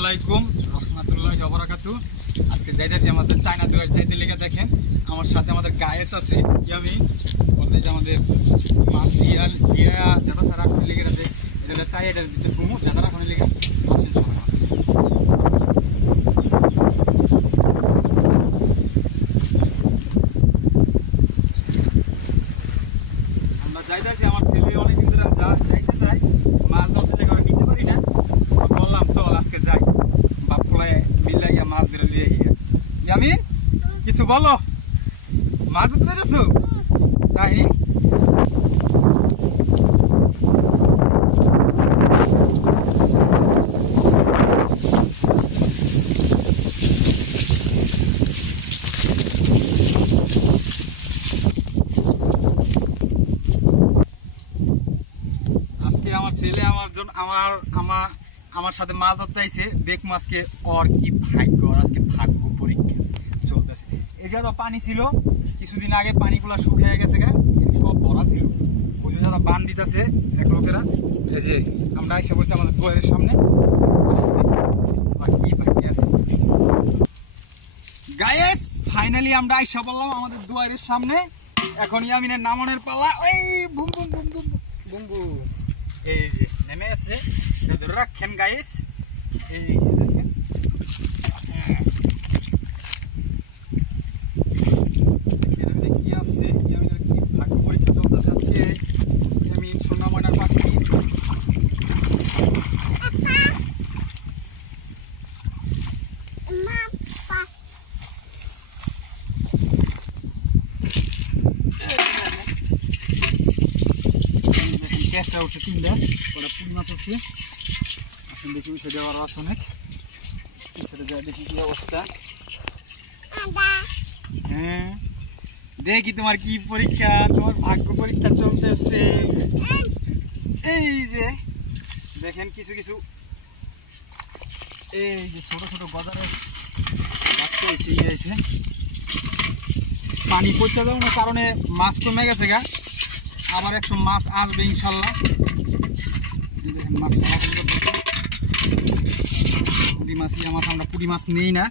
আলাইকুম রহমতুল্লাহি ওয়া বারাকাতুহু। আজকে যাইতেছি আমাদের চায়না দুয়ার চাইতে লেগে। দেখেন আমার সাথে আমাদের গায়েস আছে ইয়ামি, বলতে আমাদের মা জিয়া জিয়া যারা তারা রাখতে লেগে আছে। এটা চাই এটার ভিতরে ঘুমো যারা রাখতে লেগে আসেন সবাই। আমরা যাইতেছি, আমার ছেলে অনেকদিন ধরে যাইতে চাই, মাছ ধরতে লেগে নিতে পারি না। বললাম চল আজকে যাই, বাপলায় মিল লাগিয়া মাছ ধরে লিয়ে গিয়ে। ইয়ামিন কিছু বলো, মাছ ধরতে যাইতেছো তাই? আজকে আমার ছেলে আমার সাথে মাছ ধরতে আইছে। দেখ মাছকে ওর কি ভাগ্য, আজকে ভাগ্য পরীক্ষা চলতেছে। এই যে পানি ছিল কিছুদিন আগে, পানিগুলো শুকিয়ে গেছে গা, সব ভরা ছিল। ওই যে যারা বান দিতেছে এক লোকেরা, এই যে আমরা এসে বলছি আমাদের দুয়ারের সামনে। কি ভাগ্য আছে গায়েস, ফাইনালি আমরা আইসা বললাম আমাদের দুয়ারের সামনে। এখন ইয়ামিনের নামানোর পালা। ওই boom boom boom boom boom boom, এই যে নেমে আছে, ধরে রাখেন গাইস। এই দেখেন কি আছে, ইয়ামিনের কি ভাগ্য পরীক্ষা চলতেছে আজকে। ইয়ামিন সোনা ময়নার পাখি। ক্যাশটা উঠছে তিনটা, ওটা পুরি মাছ উঠছে। এখন দেখি উঠে যাওয়ার আছে অনেক, দেখি কি অবস্থা। হ্যাঁ দেখি তোমার কি পরীক্ষা, তোমার ভাগ্য পরীক্ষা চলতেছে। এই যে দেখেন কিছু কিছু এই যে ছোট ছোট বাজারের বাচ্চা এসে পানি পড়তে দেওয়ার কারণে মাছ কমে গেছে গা। আবার 100 মাছ আসবে ইনশাল্লাহ। দেখেন মাছ পুঁটি মাছ, ইয়া মাছ আমরা পুঁটি মাছ নেই না।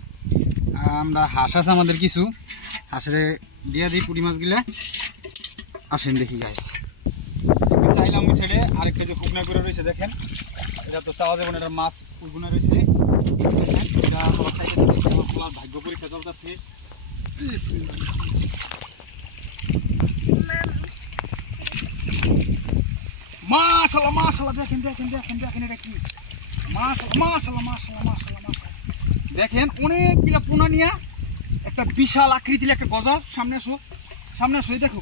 আমরা হাঁস আছে আমাদের কিছু, হাঁসের দিয়ে দিই পুঁটি মাছগুলা। আসেন দেখি গাইস, চাইলাম ওই সাইডে আরেকটা যে হুগনা করে রয়েছে। দেখেন এটা তো চাওয়া যাবে না, এটা মাছ উগুনা রয়েছে। এটা আমার ভাগ্য পরীক্ষা চলতেছে। মাশাআল্লাহ মাশাআল্লাহ, দেখেন দেখেন দেখেন দেখেন এটা কি, মাশাআল্লাহ মাশাআল্লাহ মাশাআল্লাহ মাশাআল্লাহ মাশাআল্লাহ। দেখেন অনেকগুলা পোনা নিয়ে একটা বিশাল আকৃতির একটা গজার, সামনে আসো সামনে আসো। এই দেখো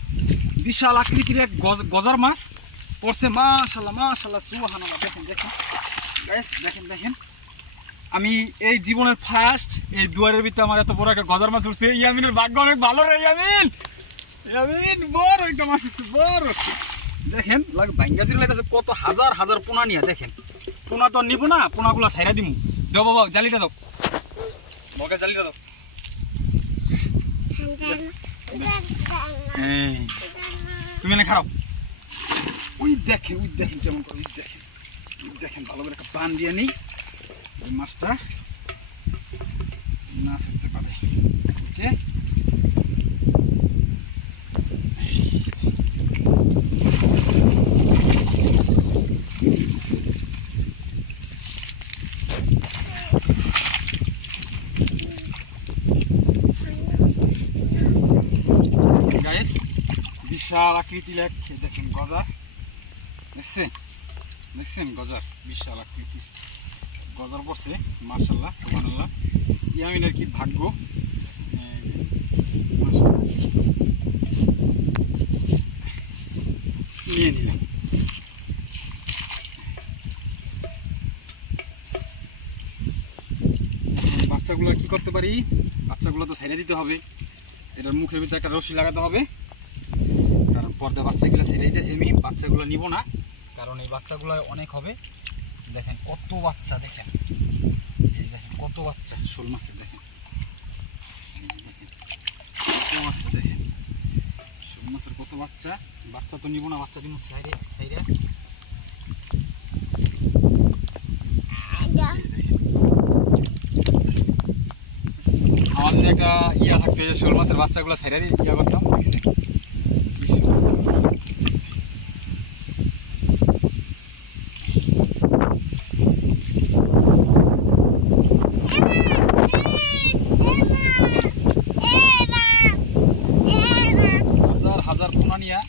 বিশাল আকৃতির এক গজার মাছ পড়ছে। মাশাআল্লাহ মাশাআল্লাহ সুবহানাল্লাহ। দেখেন দেখেন গাইস, দেখেন দেখেন আমি এই জীবনের ফার্স্ট এই দুয়ারের ভিতরে আমার এত বড় একটা গজার মাছ উঠছে। ইয়ামিনের ভাগ্য অনেক ভালো রে ইয়ামিন, ইয়ামিন বড় একটা মাছ উঠছে বড়। দেখেন ভাঙ্গা ছিল কত হাজার হাজার পোনা নিয়ে। দেখেন পোনা তো নিব না, পোনাগুলা ছাইরা দিমু। দাও বাবা জালিটা দাও, বকে জালিটা দাও। তুমি না খারাপ। ওই দেখেন ওই দেখেন কেমন করে, ওই দেখেন ওই দেখেন ভালো করে একটা বান দিয়ে নেই, ওই মাছটা না ছাড়তে পারে। ওকে গাইস, বিশাল আকৃতির এক দেখেন গজার, দেখছেন দেখছেন গজার, বিশাল আকৃতির গজার পড়ছে। মাশাআল্লাহ সুবহানাল্লাহ। ইয়ামিনের কি ভাগ্য। নিয়ে নিলাম। বাচ্চাগুলো কি করতে পারি, বাচ্চাগুলো তো ছেড়ে দিতে হবে। এটার মুখের ভিতরে একটা রশি লাগাতে হবে, কারণ পর্দা বাচ্চাগুলো ছেড়ে দিতেছি আমি। বাচ্চাগুলো নিব না, কারণ এই বাচ্চাগুলো অনেক হবে। দেখেন কত বাচ্চা, দেখেন এই দেখেন কত বাচ্চা শোল মাছের। দেখেন কত বাচ্চা, দেখেন শোল মাছের কত বাচ্চা। বাচ্চা তো নিব না, বাচ্চা দিব সাইডে সাইডে। যদি একটা ইয়া থাকতো, শোল মাছের বাচ্চাগুলো ছেড়ে ইয়া করতাম। হাজার হাজার পোনা নিয়ে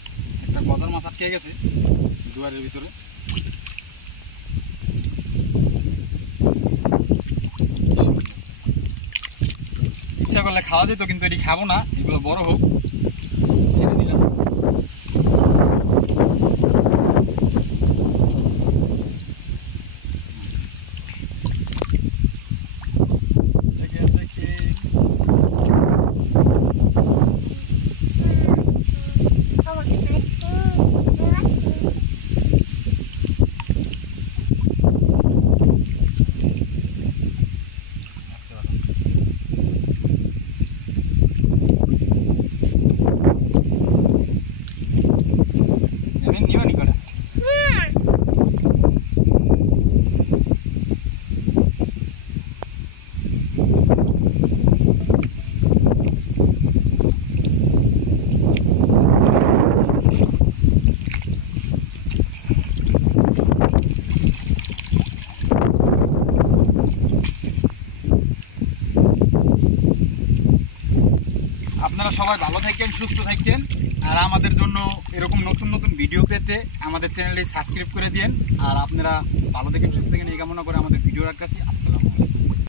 একটা গজার মাছ আটকে গেছে দুয়ারের ভিতরে। ইচ্ছা করলে খাওয়া যেত, কিন্তু এটি খাবো না, এগুলো বড় হোক, ছেড়ে দিলাম। আপনারা সবাই ভালো থাকেন, সুস্থ থাকেন, আর আমাদের জন্য এরকম নতুন নতুন ভিডিও পেতে আমাদের চ্যানেলটি সাবস্ক্রাইব করে দিন। আর আপনারা ভালো থাকেন, সুস্থ থাকেন এই কামনা করে আমাদের ভিডিও রাখতেছি। আসসালামু আলাইকুম।